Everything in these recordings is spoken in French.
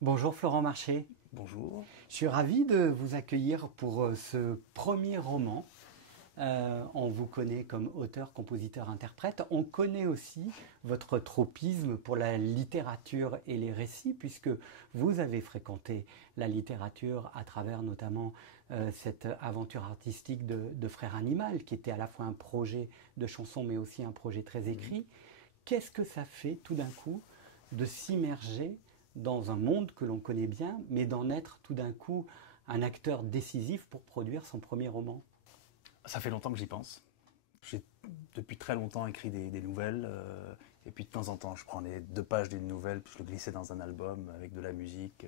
Bonjour Florent Marché, Bonjour. je suis ravi de vous accueillir pour ce premier roman. On vous connaît comme auteur, compositeur, interprète. On connaît aussi votre tropisme pour la littérature et les récits, puisque vous avez fréquenté la littérature à travers notamment cette aventure artistique de Frère Animal, qui était à la fois un projet de chanson, mais aussi un projet très écrit. Qu'est-ce que ça fait tout d'un coup de s'immerger dans un monde que l'on connaît bien, mais d'en être tout d'un coup un acteur décisif pour produire son premier roman? Ça fait longtemps que j'y pense. J'ai depuis très longtemps écrit des nouvelles, et puis de temps en temps je prenais 2 pages d'une nouvelle, puis je le glissais dans un album avec de la musique,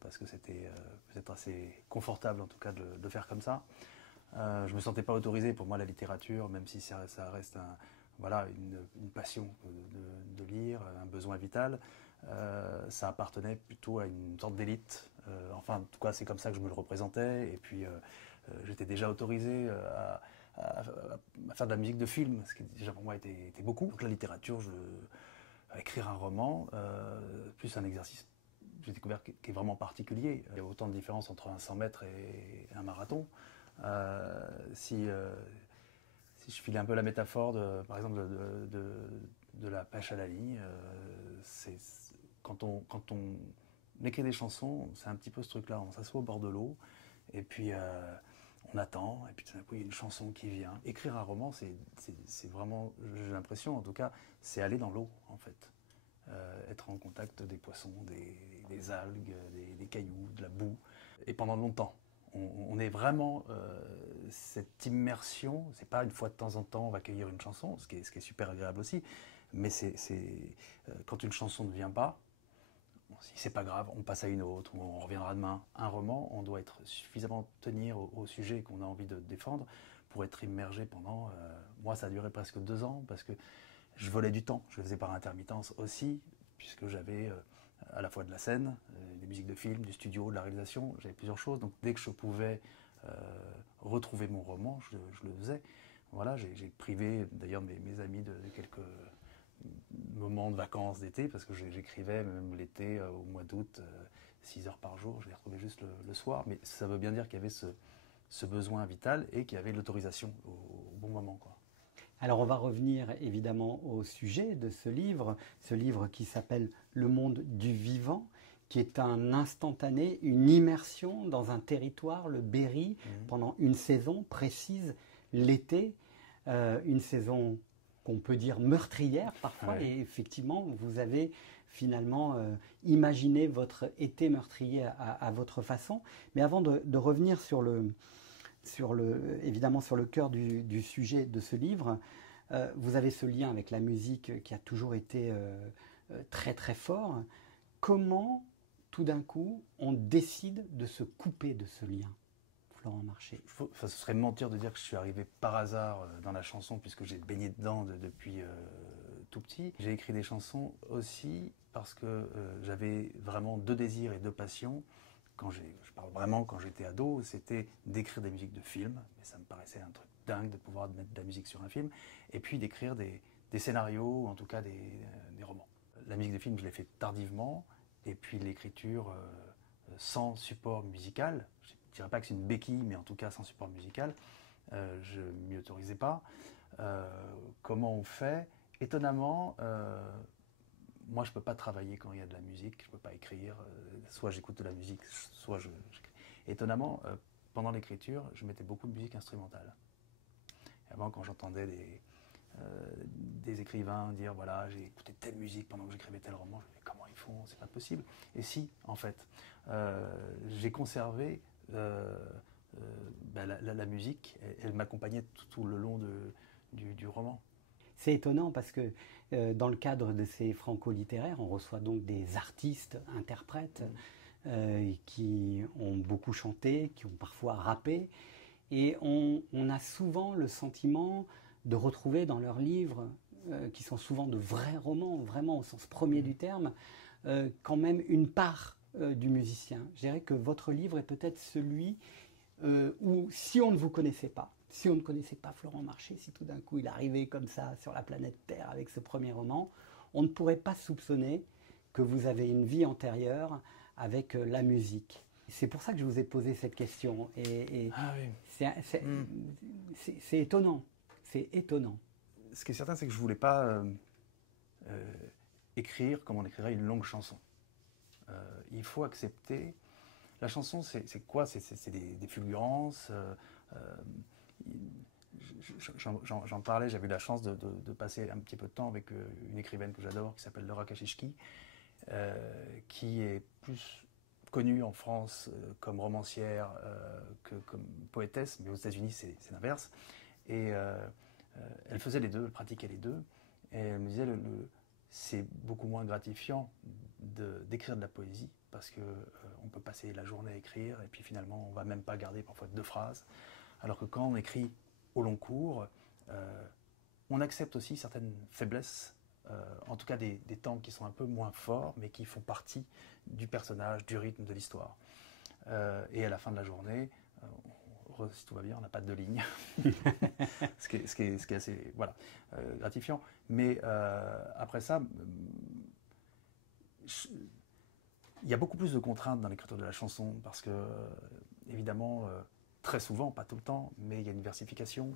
parce que c'était peut-être assez confortable en tout cas de le faire comme ça. Je me sentais pas autorisé, pour moi la littérature, même si ça reste voilà, une passion de lire, un besoin vital, ça appartenait plutôt à une sorte d'élite. Enfin, en tout cas, c'est comme ça que je me le représentais. Et puis, j'étais déjà autorisé à faire de la musique de film, ce qui déjà pour moi était beaucoup. Donc la littérature, écrire un roman, plus un exercice, j'ai découvert qui est vraiment particulier. Il y a autant de différence entre un 100 mètres et un marathon. Euh, si, euh, si je filais un peu la métaphore, par exemple, de la pêche à la ligne, quand on écrit des chansons, c'est un petit peu ce truc-là. On s'assoit au bord de l'eau, et puis on attend, et puis tout d'un coup, il y a une chanson qui vient. Écrire un roman, c'est vraiment, j'ai l'impression, en tout cas, c'est aller dans l'eau, en fait. Être en contact des poissons, des algues, des cailloux, de la boue, et pendant longtemps. On est vraiment cette immersion. C'est pas une fois de temps en temps on va cueillir une chanson, ce qui est super agréable aussi, mais quand une chanson ne vient pas, bon, si c'est pas grave, on passe à une autre ou on reviendra demain. Un roman, on doit être suffisamment tenir au sujet qu'on a envie de défendre pour être immergé pendant. Moi, ça a duré presque 2 ans parce que je volais du temps. Je le faisais par intermittence aussi, puisque j'avais à la fois de la scène, des musiques de film, du studio, de la réalisation. J'avais plusieurs choses. Donc dès que je pouvais euh, retrouver mon roman, je le faisais. Voilà, j'ai privé d'ailleurs mes amis de quelques moments de vacances d'été, parce que j'écrivais même l'été, au mois d'août, 6 heures par jour. Je les retrouvais juste le soir. Mais ça veut bien dire qu'il y avait ce besoin vital et qu'il y avait l'autorisation au bon moment, quoi. Alors on va revenir évidemment au sujet de ce livre qui s'appelle Le monde du vivant, qui est un instantané, une immersion dans un territoire, le Berry, pendant une saison précise, l'été, une saison qu'on peut dire meurtrière parfois, Ouais. et effectivement vous avez finalement imaginé votre été meurtrier à votre façon. Mais avant de revenir évidemment sur le cœur du sujet de ce livre, vous avez ce lien avec la musique qui a toujours été très très fort. Comment, tout d'un coup, on décide de se couper de ce lien, Florent Marché? Enfin, ce serait mentir de dire que je suis arrivé par hasard dans la chanson, puisque j'ai baigné dedans depuis tout petit. J'ai écrit des chansons aussi parce que j'avais vraiment 2 désirs et 2 passions. Je parle vraiment quand j'étais ado, c'était d'écrire des musiques de films, mais ça me paraissait un truc dingue de pouvoir mettre de la musique sur un film, et puis d'écrire des scénarios, ou en tout cas des romans. La musique de film, je l'ai fait tardivement, et puis l'écriture sans support musical, je ne dirais pas que c'est une béquille, mais en tout cas sans support musical, je ne m'y autorisais pas. Comment on fait? Étonnamment, moi je ne peux pas travailler quand il y a de la musique, je ne peux pas écrire, soit j'écoute de la musique, soit j'écris. Étonnamment, pendant l'écriture, je mettais beaucoup de musique instrumentale. Et avant, quand j'entendais des écrivains dire voilà, j'ai écouté telle musique pendant que j'écrivais tel roman, je me disais comment ils font, c'est pas possible. Et si, en fait, j'ai conservé la musique, elle m'accompagnait tout le long du roman. C'est étonnant parce que dans le cadre de ces franco-littéraires, on reçoit donc des artistes, interprètes qui ont beaucoup chanté, qui ont parfois rappé, et on a souvent le sentiment de retrouver dans leurs livres, qui sont souvent de vrais romans, vraiment au sens premier du terme, quand même une part du musicien. Je dirais que votre livre est peut-être celui où, si on ne vous connaissait pas, si on ne connaissait pas Florent Marché, si tout d'un coup il arrivait comme ça sur la planète Terre avec ce premier roman, on ne pourrait pas soupçonner que vous avez une vie antérieure avec la musique. C'est pour ça que je vous ai posé cette question. Et Ah oui. c'est étonnant. C'est étonnant. Ce qui est certain, c'est que je ne voulais pas écrire comme on écrirait une longue chanson. Il faut accepter. La chanson, c'est quoi? C'est des fulgurances. J'en parlais, j'avais eu la chance de passer un petit peu de temps avec une écrivaine que j'adore qui s'appelle Laura Kashishki, qui est plus connue en France comme romancière que comme poétesse, mais aux États-Unis c'est l'inverse. Et elle faisait les deux, elle pratiquait les deux, et elle me disait c'est beaucoup moins gratifiant d'écrire de la poésie parce que on peut passer la journée à écrire et puis finalement on va même pas garder parfois 2 phrases, alors que quand on écrit au long cours, on accepte aussi certaines faiblesses, en tout cas des temps qui sont un peu moins forts, mais qui font partie du personnage, du rythme de l'histoire. Et à la fin de la journée, si tout va bien, on n'a pas de 2 lignes, ce qui est assez voilà, gratifiant. Mais après ça, il y a beaucoup plus de contraintes dans l'écriture de la chanson, parce que, évidemment, très souvent, pas tout le temps, mais il y a une versification,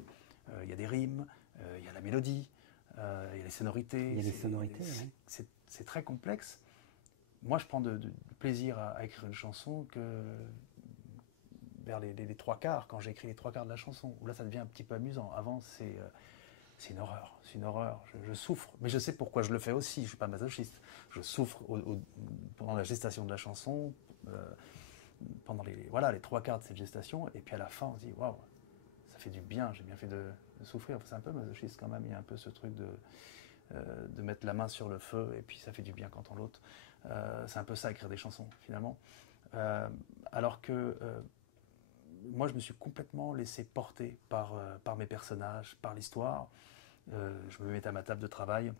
il y a des rimes, il y a la mélodie, il y a les sonorités. Il y a les sonorités, oui. C'est très complexe. Moi, je prends de plaisir à écrire une chanson que vers les 3/4, quand j'ai écrit les 3/4 de la chanson, où là, ça devient un petit peu amusant. Avant, c'est une horreur, c'est une horreur. Je souffre, mais je sais pourquoi je le fais aussi. Je ne suis pas masochiste. Je souffre pendant la gestation de la chanson, pendant les 3/4 de cette gestation, et puis à la fin, on se dit waouh, ça fait du bien. J'ai bien fait de souffrir. Enfin, c'est un peu masochiste quand même. Il y a un peu ce truc de mettre la main sur le feu, et puis ça fait du bien quand on l'ôte. C'est un peu ça, écrire des chansons finalement. Alors que moi, je me suis complètement laissé porter par mes personnages, par l'histoire. Je me mettais à ma table de travail.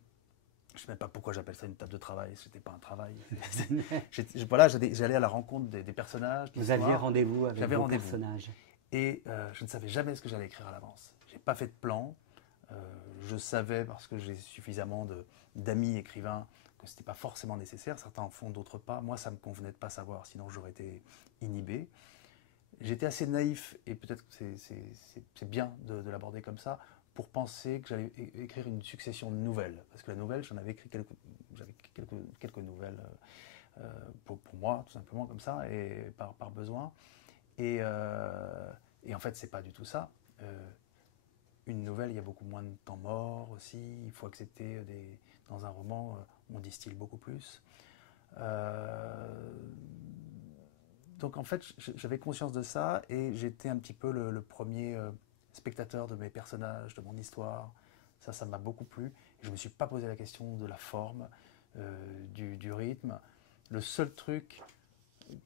Je ne sais même pas pourquoi j'appelle ça une table de travail. Ce n'était pas un travail. Voilà, j'allais à la rencontre des personnages. Vous aviez rendez-vous avec vos personnages. Et je ne savais jamais ce que j'allais écrire à l'avance. Je n'ai pas fait de plan. Je savais, parce que j'ai suffisamment d'amis écrivains, que ce n'était pas forcément nécessaire. Certains en font, d'autres pas. Moi, ça ne me convenait de pas savoir, sinon j'aurais été inhibé. J'étais assez naïf, et peut-être que c'est bien de l'aborder comme ça, pour penser que j'allais écrire une succession de nouvelles. Parce que la nouvelle, j'avais écrit quelques nouvelles pour moi, tout simplement comme ça, et par besoin. Et en fait, c'est pas du tout ça. Une nouvelle, il y a beaucoup moins de temps mort aussi. Il faut accepter dans un roman, on distille beaucoup plus. Donc en fait, j'avais conscience de ça, et j'étais un petit peu le premier spectateur de mes personnages, de mon histoire. Ça m'a beaucoup plu. Et je ne me suis pas posé la question de la forme, du rythme. Le seul truc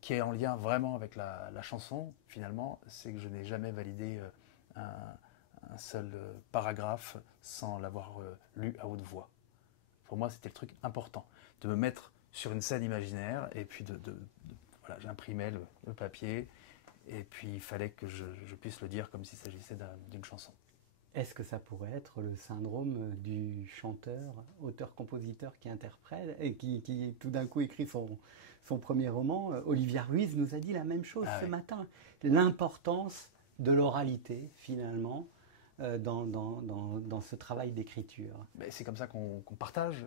qui est en lien vraiment avec la chanson, finalement, c'est que je n'ai jamais validé un seul paragraphe sans l'avoir lu à haute voix. Pour moi, c'était le truc important, de me mettre sur une scène imaginaire, et puis voilà, j'imprimais le papier, et puis il fallait que je puisse le dire comme s'il s'agissait d'une chanson. Est-ce que ça pourrait être le syndrome du chanteur, auteur-compositeur qui interprète et qui tout d'un coup écrit son premier roman? Olivia Ruiz nous a dit la même chose ce matin. L'importance de l'oralité, finalement, dans ce travail d'écriture. C'est comme ça qu'on partage.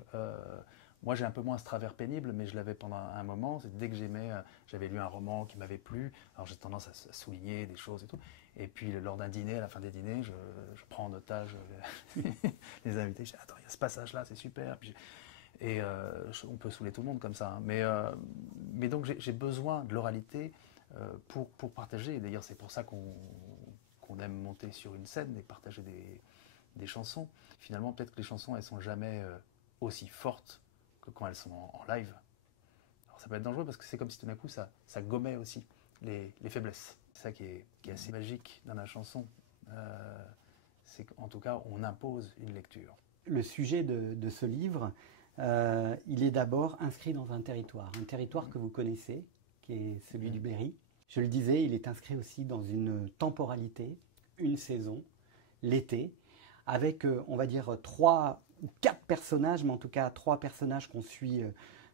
Moi, j'ai un peu moins ce travers pénible, mais je l'avais pendant un moment. Dès que j'avais lu un roman qui m'avait plu, alors j'ai tendance à souligner des choses et tout. Et puis, lors d'un dîner, à la fin des dîners, je prends en otage les invités. Je dis, attends, il y a ce passage-là, c'est super. Et on peut saouler tout le monde comme ça. Hein. Mais donc, j'ai besoin de l'oralité pour partager. D'ailleurs, c'est pour ça qu'on aime monter sur une scène et partager des chansons. Finalement, peut-être que les chansons, elles sont jamais aussi fortes que quand elles sont en live. Alors ça peut être dangereux, parce que c'est comme si tout d'un coup ça gommait aussi les faiblesses. C'est ça qui est assez magique dans la chanson. C'est qu'en tout cas, on impose une lecture. Le sujet de ce livre, il est d'abord inscrit dans un territoire que vous connaissez, qui est celui du Berry. Je le disais, il est inscrit aussi dans une temporalité, une saison, l'été, avec, on va dire, 3 ou 4 personnages, mais en tout cas 3 personnages qu'on suit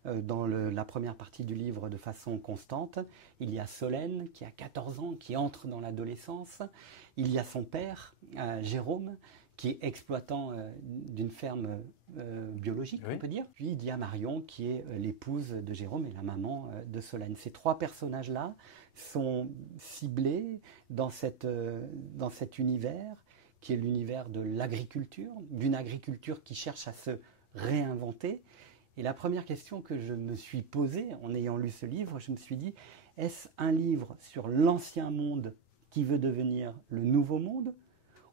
dans la première partie du livre de façon constante. Il y a Solène qui a 14 ans, qui entre dans l'adolescence. Il y a son père, Jérôme, qui est exploitant d'une ferme biologique, Oui. on peut dire. Puis il y a Marion, qui est l'épouse de Jérôme et la maman de Solène. Ces trois personnages-là sont ciblés dans cet univers, qui est l'univers de l'agriculture, d'une agriculture qui cherche à se réinventer. Et la première question que je me suis posée en ayant lu ce livre, je me suis dit, est-ce un livre sur l'ancien monde qui veut devenir le nouveau monde,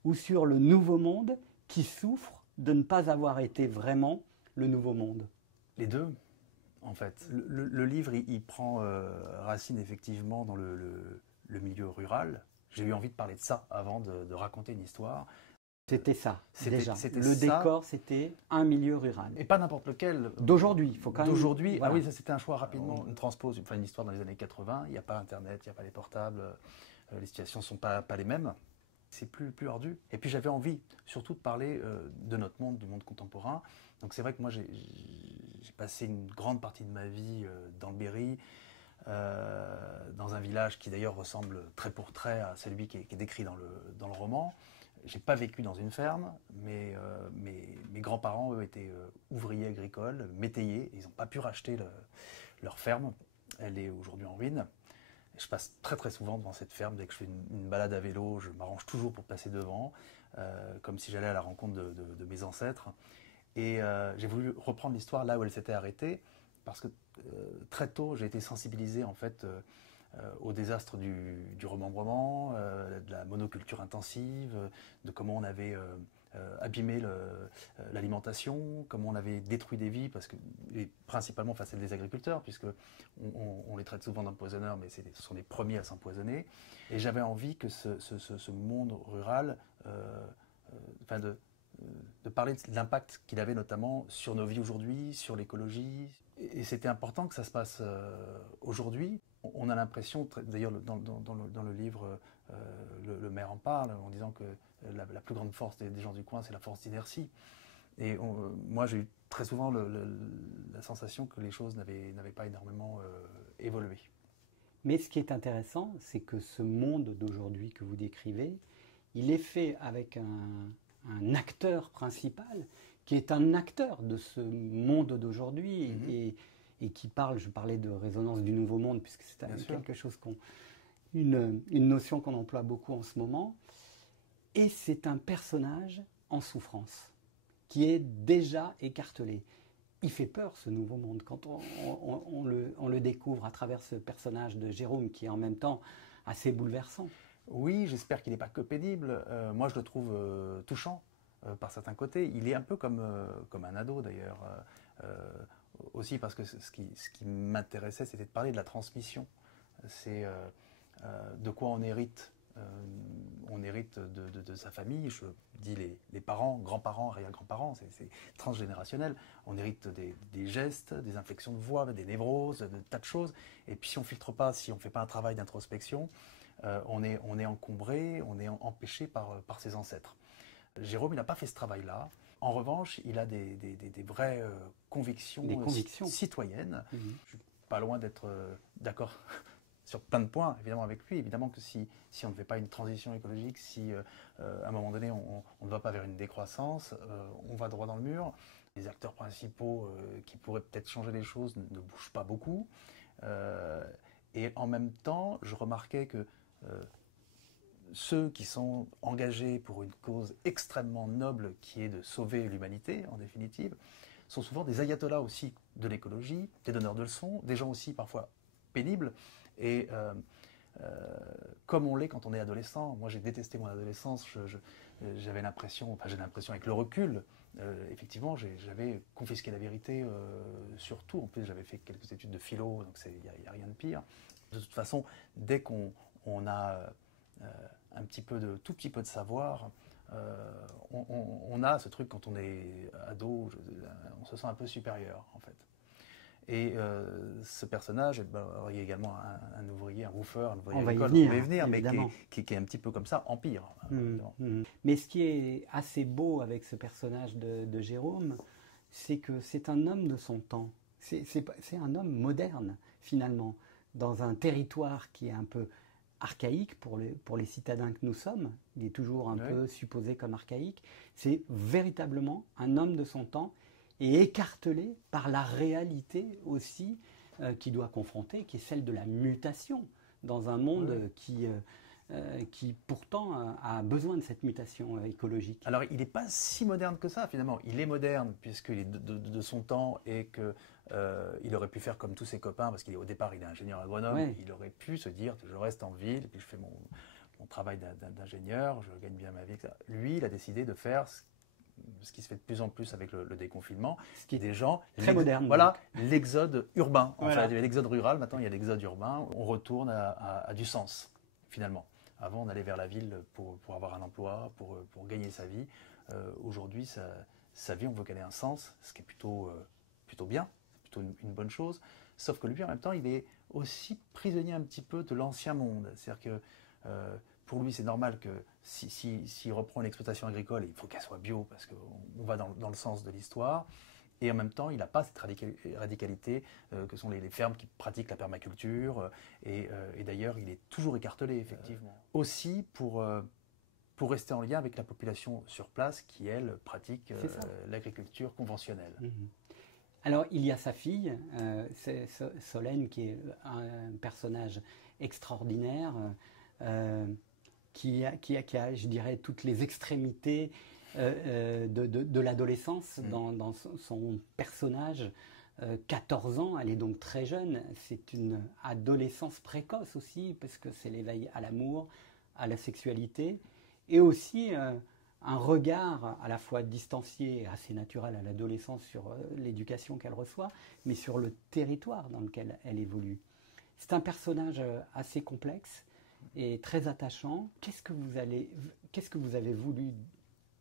ou sur le nouveau monde qui souffre de ne pas avoir été vraiment le nouveau monde? Les deux, en fait. Le livre, il prend racine effectivement dans le milieu rural. J'ai eu envie de parler de ça avant de raconter une histoire. C'était ça, déjà. C'était Le ça. décor, c'était un milieu rural. Et pas n'importe lequel. D'aujourd'hui, il faut quand même... D'aujourd'hui, voilà. ah oui, ça c'était un choix rapidement. On transpose une histoire dans les années 80, il n'y a pas Internet, il n'y a pas les portables, les situations ne sont pas les mêmes. C'est plus ardu. Et puis j'avais envie surtout de parler de notre monde, du monde contemporain. Donc c'est vrai que moi j'ai passé une grande partie de ma vie dans le Berry, dans un village qui d'ailleurs ressemble trait pour trait à celui qui est décrit dans le roman. J'ai pas vécu dans une ferme, mais mes grands-parents, eux, étaient ouvriers agricoles, métayers. Ils n'ont pas pu racheter leur ferme. Elle est aujourd'hui en ruine. Je passe très très souvent devant cette ferme. Dès que je fais une balade à vélo, je m'arrange toujours pour passer devant, comme si j'allais à la rencontre de mes ancêtres. Et j'ai voulu reprendre l'histoire là où elle s'était arrêtée, parce que très tôt, j'ai été sensibilisé en fait au désastre du remembrement, de la monoculture intensive, de comment on avait abîmé l'alimentation, comment on avait détruit des vies, et principalement face à des agriculteurs, puisque on les traite souvent d'empoisonneurs, mais ce sont les premiers à s'empoisonner. Et j'avais envie que ce monde rural, de parler de l'impact qu'il avait notamment sur nos vies aujourd'hui, sur l'écologie. Et c'était important que ça se passe aujourd'hui. On a l'impression, d'ailleurs dans le livre, le maire en parle en disant que la plus grande force des gens du coin, c'est la force d'inertie. Et moi, j'ai eu très souvent la sensation que les choses n'avaient pas énormément évolué. Mais ce qui est intéressant, c'est que ce monde d'aujourd'hui que vous décrivez, il est fait avec un acteur principal qui est un acteur de ce monde d'aujourd'hui et qui parle, je parlais de résonance du nouveau monde, puisque c'est quelque chose une notion qu'on emploie beaucoup en ce moment, et c'est un personnage en souffrance, qui est déjà écartelé. Il fait peur, ce nouveau monde, quand on le découvre à travers ce personnage de Jérôme, qui est en même temps assez bouleversant. Oui, j'espère qu'il n'est pas que pénible. Moi, je le trouve touchant par certains côtés. Il est un peu comme un ado, d'ailleurs. Aussi parce que ce qui m'intéressait, c'était de parler de la transmission. C'est de quoi on hérite. On hérite de sa famille, je dis les parents, grands-parents, arrière-grands-parents, c'est transgénérationnel. On hérite des gestes, des inflexions de voix, des névroses, de tas de choses. Et puis si on ne filtre pas, si on ne fait pas un travail d'introspection, on est encombré, on est empêché par ses ancêtres. Jérôme, il n'a pas fait ce travail-là. En revanche, il a des vraies convictions citoyennes. Je ne suis pas loin d'être d'accord sur plein de points, évidemment, avec lui. Évidemment que si on ne fait pas une transition écologique, si à un moment donné, on ne va pas vers une décroissance, on va droit dans le mur. Les acteurs principaux qui pourraient peut-être changer les choses ne bougent pas beaucoup. Et en même temps, je remarquais que ceux qui sont engagés pour une cause extrêmement noble qui est de sauver l'humanité, en définitive, sont souvent des ayatollahs aussi de l'écologie, des donneurs de leçons, des gens aussi parfois pénibles. Et comme on l'est quand on est adolescent, moi j'ai détesté mon adolescence, j'avais l'impression, j'ai l'impression avec le recul, effectivement j'avais confisqué la vérité sur tout. En plus j'avais fait quelques études de philo, donc il n'y a rien de pire. De toute façon, dès qu'on a tout petit peu de savoir, on a ce truc quand on est ado, on se sent un peu supérieur en fait. Et ce personnage, il y a également un ouvrier, un woofer, un ouvrier agricole, on va y venir, mais qui est un petit peu comme ça, empire. Mais ce qui est assez beau avec ce personnage de Jérôme, c'est que c'est un homme de son temps. C'est un homme moderne, finalement, dans un territoire qui est un peu archaïque pour les citadins que nous sommes. Il est toujours un peu supposé comme archaïque. C'est véritablement un homme de son temps et écartelé par la réalité aussi qu'il doit confronter, qui est celle de la mutation dans un monde qui pourtant a besoin de cette mutation écologique. Alors, il n'est pas si moderne que ça, finalement. Il est moderne, puisqu'il est de son temps et qu'il aurait pu faire comme tous ses copains, parce qu'au départ, il est ingénieur agronome. Ouais. Il aurait pu se dire, je reste en ville, et puis je fais mon travail d'ingénieur, je gagne bien ma vie, etc. Lui, il a décidé de faire ce qui se fait de plus en plus avec le déconfinement, Ce qui est des gens très moderne. Voilà, l'exode urbain. Voilà. Enfin, il y avait l'exode rural, maintenant il y a l'exode urbain. On retourne à du sens, finalement. Avant, on allait vers la ville pour avoir un emploi, pour gagner sa vie. Aujourd'hui, sa vie, on veut qu'elle ait un sens, ce qui est plutôt bien, c'est plutôt une bonne chose. Sauf que lui, en même temps, il est aussi prisonnier un petit peu de l'ancien monde. C'est-à-dire que pour lui, c'est normal que s'il reprend une exploitation agricole, il faut qu'elle soit bio, parce qu'on va dans le sens de l'histoire. Et en même temps, il n'a pas cette radicalité que sont les fermes qui pratiquent la permaculture. Et d'ailleurs, il est toujours écartelé, effectivement. Aussi pour rester en lien avec la population sur place qui, elle, pratique l'agriculture conventionnelle. Alors, il y a sa fille, Solène, qui est un personnage extraordinaire, qui a, je dirais, toutes les extrémités de l'adolescence dans son personnage. 14 ans, elle est donc très jeune, c'est une adolescence précoce aussi, parce que c'est l'éveil à l'amour, à la sexualité, et aussi un regard à la fois distancié et assez naturel à l'adolescence sur l'éducation qu'elle reçoit, mais sur le territoire dans lequel elle évolue. C'est un personnage assez complexe et très attachant. Qu'est-ce que vous avez voulu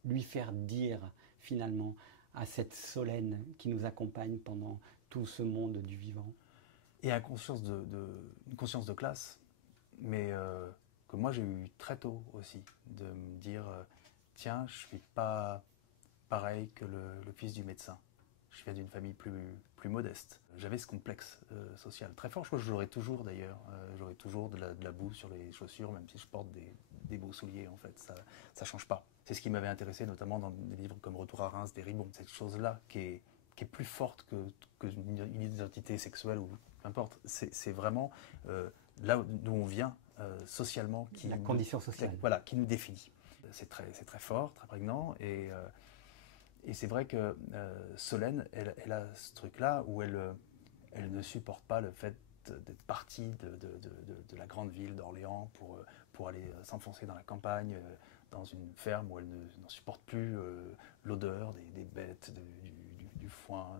lui faire dire finalement à cette Solène qui nous accompagne pendant tout ce monde du vivant? Et une conscience de classe, mais que moi j'ai eu très tôt aussi, de me dire tiens, je ne suis pas pareil que le fils du médecin. Je viens d'une famille plus modeste. J'avais ce complexe social très fort. Je crois que je l'aurai toujours d'ailleurs. J'aurai toujours de la boue sur les chaussures, même si je porte des beaux souliers en fait. Ça ne change pas. C'est ce qui m'avait intéressé notamment dans des livres comme Retour à Reims, des Ribons. Cette chose-là qui est plus forte qu'une identité sexuelle ou peu importe. C'est vraiment là d'où on vient socialement. La condition sociale. Voilà, qui nous définit. C'est très fort, très prégnant. Et c'est vrai que Solène, elle a ce truc-là où elle ne supporte pas le fait d'être partie de la grande ville d'Orléans pour aller s'enfoncer dans la campagne, dans une ferme où elle n'en supporte plus l'odeur des bêtes, du foin,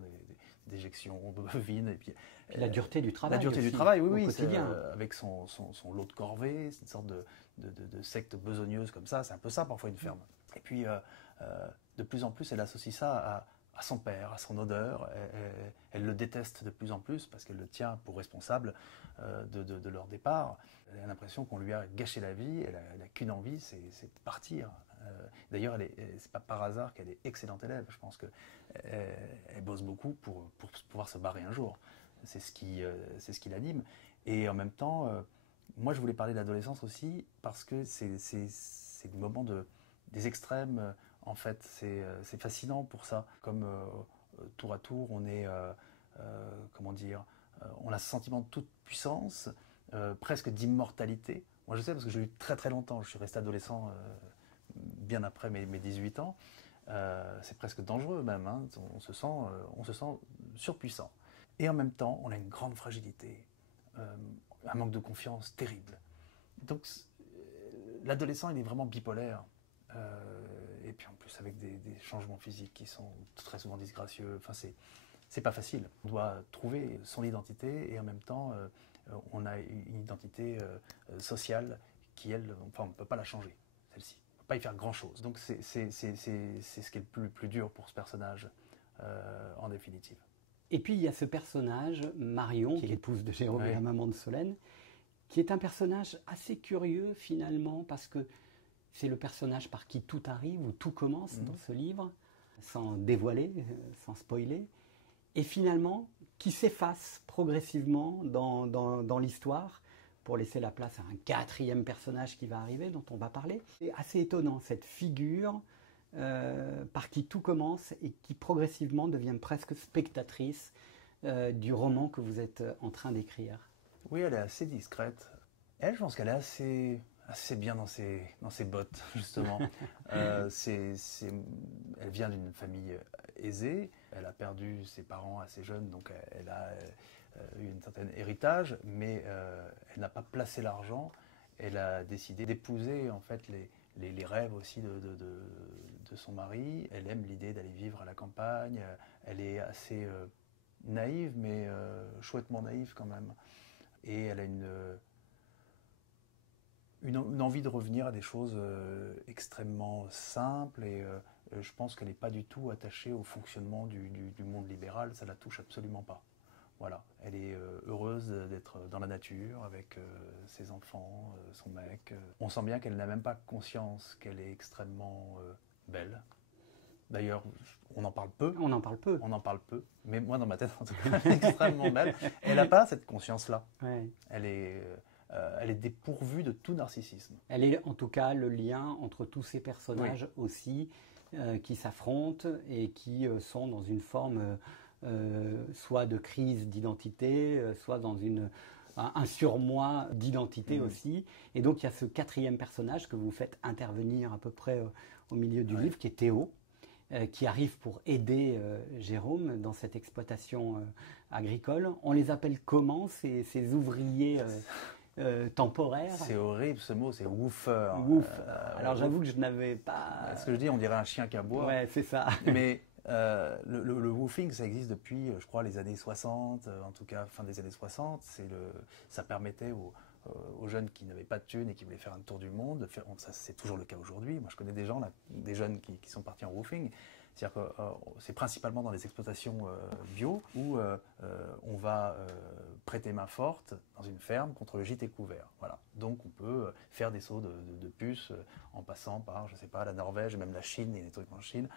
des déjections bovines. Et puis la dureté du travail. La dureté aussi, du travail, oui, quotidien. Avec son lot de corvée, c'est une sorte de secte besogneuse comme ça. C'est un peu ça parfois une ferme. Et puis de plus en plus, elle associe ça à son père, à son odeur. Elle le déteste de plus en plus parce qu'elle le tient pour responsable de leur départ. Elle a l'impression qu'on lui a gâché la vie. Elle n'a qu'une envie, c'est de partir. D'ailleurs, c'est pas par hasard qu'elle est excellente élève. Je pense qu'elle bosse beaucoup pour pouvoir se barrer un jour. C'est ce qui l'anime. Et en même temps, moi, je voulais parler de l'adolescence aussi parce que c'est le moment des extrêmes. En fait, c'est fascinant pour ça. Comme tour à tour, on est, comment dire, on a ce sentiment de toute puissance, presque d'immortalité. Moi, je sais parce que j'ai eu très très longtemps. Je suis resté adolescent bien après mes 18 ans. C'est presque dangereux même. Hein. On se sent surpuissant. Et en même temps, on a une grande fragilité, un manque de confiance terrible. Donc, l'adolescent, il est vraiment bipolaire. Et puis en plus avec des changements physiques qui sont très souvent disgracieux. Enfin, c'est pas facile. On doit trouver son identité et en même temps, on a une identité sociale qui, elle, enfin, on ne peut pas la changer, celle-ci. On ne peut pas y faire grand-chose. Donc c'est ce qui est le plus dur pour ce personnage, en définitive. Et puis il y a ce personnage, Marion, qui est l'épouse de Jérôme et la maman de Solène, qui est un personnage assez curieux finalement, parce que c'est le personnage par qui tout arrive, ou tout commence dans ce livre, sans dévoiler, sans spoiler. et finalement qui s'efface progressivement dans l'histoire pour laisser la place à un quatrième personnage qui va arriver, dont on va parler. C'est assez étonnant, cette figure par qui tout commence et qui progressivement devient presque spectatrice du roman que vous êtes en train d'écrire. Oui, elle est assez discrète. Elle, je pense qu'elle est assez bien dans ses bottes, justement. Elle vient d'une famille aisée. Elle a perdu ses parents assez jeunes, donc elle a eu un certain héritage, mais elle n'a pas placé l'argent. Elle a décidé d'épouser en fait les rêves aussi de son mari. Elle aime l'idée d'aller vivre à la campagne. Elle est assez naïve, mais chouettement naïve quand même. Et elle a une envie de revenir à des choses extrêmement simples et je pense qu'elle n'est pas du tout attachée au fonctionnement du monde libéral, ça ne la touche absolument pas. Voilà, elle est heureuse d'être dans la nature avec ses enfants, son mec. On sent bien qu'elle n'a même pas conscience qu'elle est extrêmement belle. D'ailleurs, on en parle peu. On en parle peu. On en parle peu, mais moi dans ma tête en tout cas, elle est extrêmement belle. Elle n'a pas cette conscience-là. Ouais. Elle est dépourvue de tout narcissisme. Elle est en tout cas le lien entre tous ces personnages aussi qui s'affrontent et qui sont dans une forme soit de crise d'identité, soit dans un surmoi d'identité aussi. Et donc il y a ce quatrième personnage que vous faites intervenir à peu près au milieu du livre, qui est Théo, qui arrive pour aider Jérôme dans cette exploitation agricole. On les appelle comment, ces ouvriers temporaires? C'est horrible ce mot, c'est woofer. Alors j'avoue que je n'avais pas... Ce que je dis, on dirait un chien qui aboie. Ouais, c'est ça. Mais le woofing, ça existe depuis, je crois, les années 60, en tout cas fin des années 60. Ça permettait aux jeunes qui n'avaient pas de thunes et qui voulaient faire un tour du monde, ça c'est toujours le cas aujourd'hui. Moi je connais des gens, là, des jeunes qui sont partis en woofing. C'est-à-dire que c'est principalement dans les exploitations bio où on va prêter main forte dans une ferme contre le gîte couvert. Voilà. Donc on peut faire des sauts de puces en passant par, je sais pas, la Norvège, même la Chine, il y a des trucs en Chine,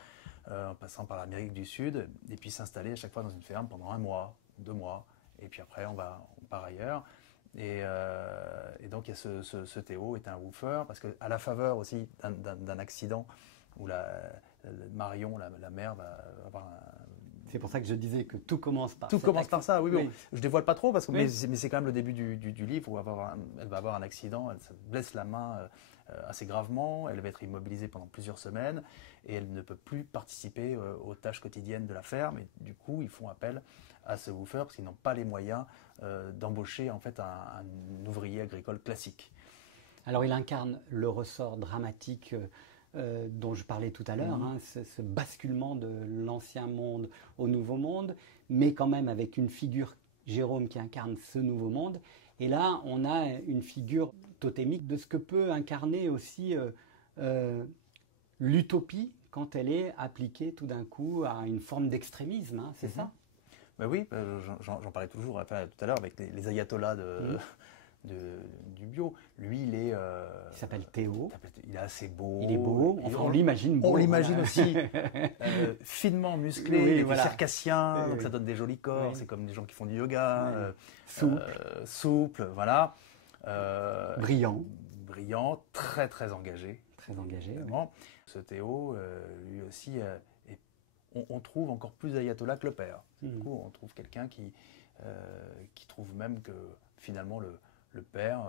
en passant par l'Amérique du Sud, et puis s'installer à chaque fois dans une ferme pendant 1 mois, 2 mois, et puis après on part ailleurs. Et donc il y a ce Théo est un woofer, parce qu'à la faveur aussi d'un accident où Marion, la mère, va avoir un... C'est pour ça que je disais que tout commence par ça, oui. Je ne dévoile pas trop, parce que, mais c'est quand même le début du livre où elle va avoir un accident, elle se blesse la main assez gravement, elle va être immobilisée pendant plusieurs semaines, et elle ne peut plus participer aux tâches quotidiennes de la ferme, et du coup ils font appel à ce woofer, parce qu'ils n'ont pas les moyens d'embaucher en fait un ouvrier agricole classique. Alors il incarne le ressort dramatique dont je parlais tout à l'heure, ce basculement de l'ancien monde au nouveau monde, mais quand même avec une figure, Jérôme, qui incarne ce nouveau monde. Et là, on a une figure totémique de ce que peut incarner aussi l'utopie quand elle est appliquée tout d'un coup à une forme d'extrémisme, c'est ça? Ben oui, j'en parlais toujours tout à l'heure avec les ayatollahs du bio. Lui, il s'appelle Théo. Il est assez beau. Il est beau. Enfin, on l'imagine beau. On l'imagine aussi finement musclé, il est circassien, donc ça donne des jolis corps. C'est comme des gens qui font du yoga. Souple, voilà. Brillant, très très engagé. Très engagé. Vraiment. Ce Théo, lui aussi, on trouve encore plus ayatollah que le père. Du coup, on trouve quelqu'un qui trouve même que finalement le père,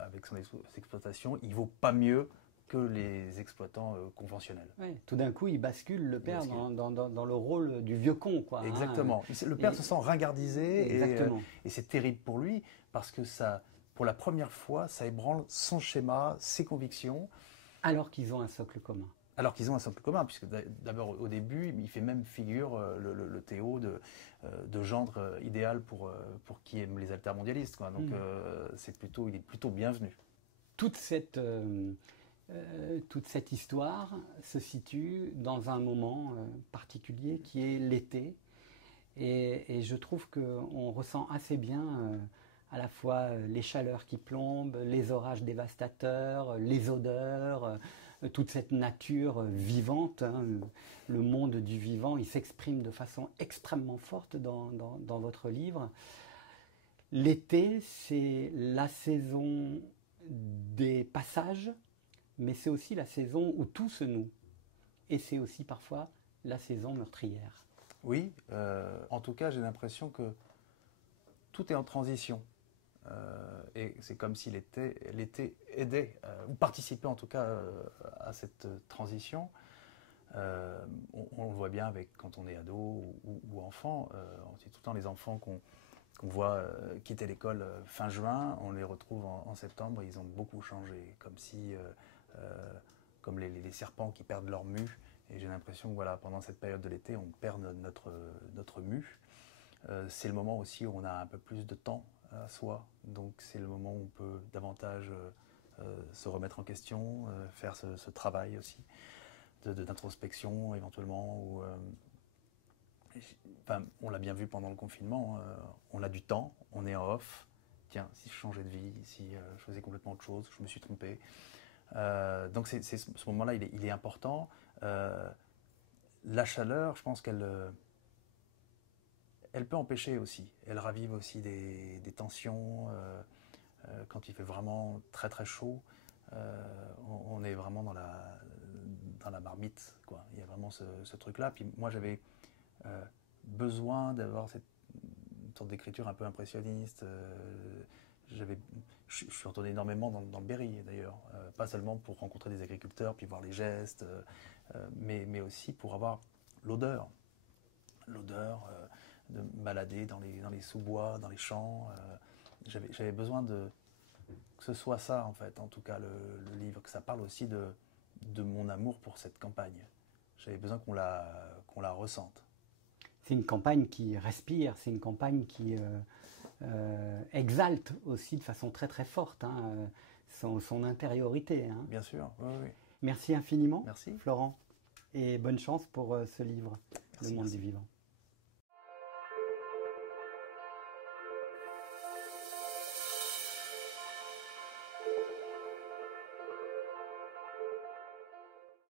avec son exploitation, il vaut pas mieux que les exploitants conventionnels. Ouais, tout d'un coup, il bascule, le père, dans le rôle du vieux con, quoi. Exactement. Le père se sent ringardisé et c'est terrible pour lui parce que ça, pour la première fois, ça ébranle son schéma, ses convictions. Alors qu'ils ont un socle commun. Alors qu'ils ont un socle commun, puisque d'abord au début, il fait même figure, le Théo, de gendre idéal pour qui aime les altermondialistes, quoi. Donc il est plutôt bienvenu. Toute cette histoire se situe dans un moment particulier qui est l'été. Et je trouve qu'on ressent assez bien à la fois les chaleurs qui plombent, les orages dévastateurs, les odeurs, toute cette nature vivante, hein, le monde du vivant, il s'exprime de façon extrêmement forte dans votre livre. L'été, c'est la saison des passages, mais c'est aussi la saison où tout se noue. Et c'est aussi parfois la saison meurtrière. Oui, en tout cas, j'ai l'impression que tout est en transition. Et c'est comme si l'été aidait, ou participait en tout cas à cette transition. On le voit bien avec quand on est ado ou enfant. C'est tout le temps les enfants qu'on voit quitter l'école fin juin, on les retrouve en septembre, ils ont beaucoup changé, comme si, comme les serpents qui perdent leur mue. Et j'ai l'impression que voilà, pendant cette période de l'été, on perd notre mue. C'est le moment aussi où on a un peu plus de temps à soi, donc c'est le moment où on peut davantage se remettre en question, faire ce travail aussi d'introspection éventuellement. Enfin, on l'a bien vu pendant le confinement, on a du temps, on est en off. Tiens, si je changeais de vie, si je faisais complètement autre chose, je me suis trompé. Donc ce moment-là, il est important. La chaleur, je pense qu'elle peut empêcher aussi. Elle ravive aussi des tensions. Quand il fait vraiment très très chaud, on est vraiment dans la marmite, quoi. Il y a vraiment ce truc-là. Puis moi, j'avais besoin d'avoir cette sorte d'écriture un peu impressionniste. Je suis retourné énormément dans le Berry, d'ailleurs. Pas seulement pour rencontrer des agriculteurs, puis voir les gestes, mais aussi pour avoir l'odeur. L'odeur de me balader dans les sous-bois, dans les champs. J'avais besoin que ce soit ça, en fait, en tout cas, le livre, que ça parle aussi de mon amour pour cette campagne. J'avais besoin qu'on la ressente. C'est une campagne qui respire, c'est une campagne qui exalte aussi de façon très très forte hein, son intériorité. Hein. Bien sûr, oui, oui. Merci infiniment, Merci. Florent, et bonne chance pour ce livre, Merci, Le Monde merci. du Vivant.